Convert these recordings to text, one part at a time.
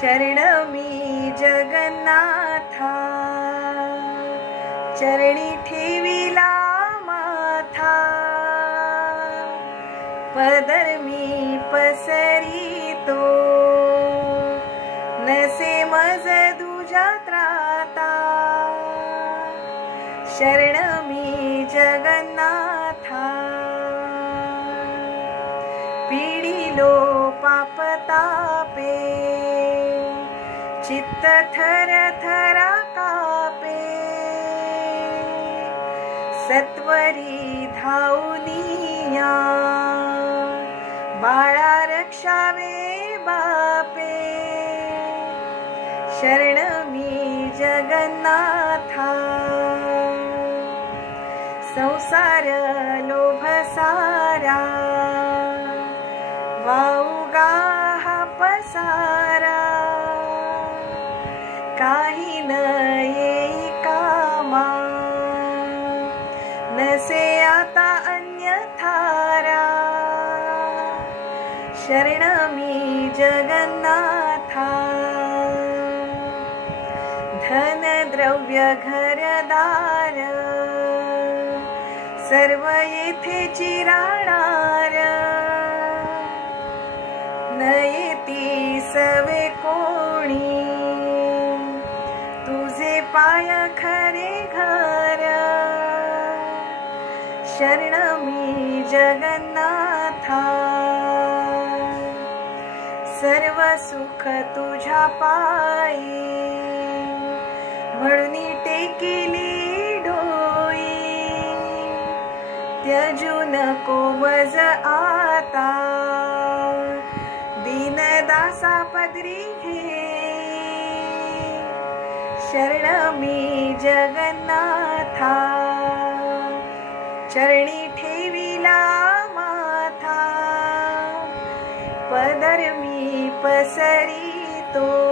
शरण मी जगन्नाथा चरणी ठेविला माथा पदर मी पसरितो नसे मज तुझ्या त्राता शरण मी जगन्नाथा पिढिलो पापतापे चित्त थर थरा कापे. सत्वरी धावनिया बाळा रक्षावे बापे. शरण मी जगन्नाथा. संसार लोभ सारा. वाऊगा हा पसारा. शरण मी जगन्नाथा। धन द्रव्य घरदार। सर्व येथे चिराणार न सवे कोणी। तुझे पाय खरे घर। शरण मी जगन्नाथा। सर्व सुख तुझ्या पायी. म्हणून टेकिली डोई. त्यजू नको मज आता. दीनदासा पदरी घे. शरण मी जगन्नाथा. चरणी मी पसरितो.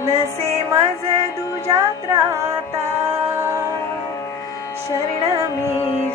नसे मज दुजा त्राता शरण मी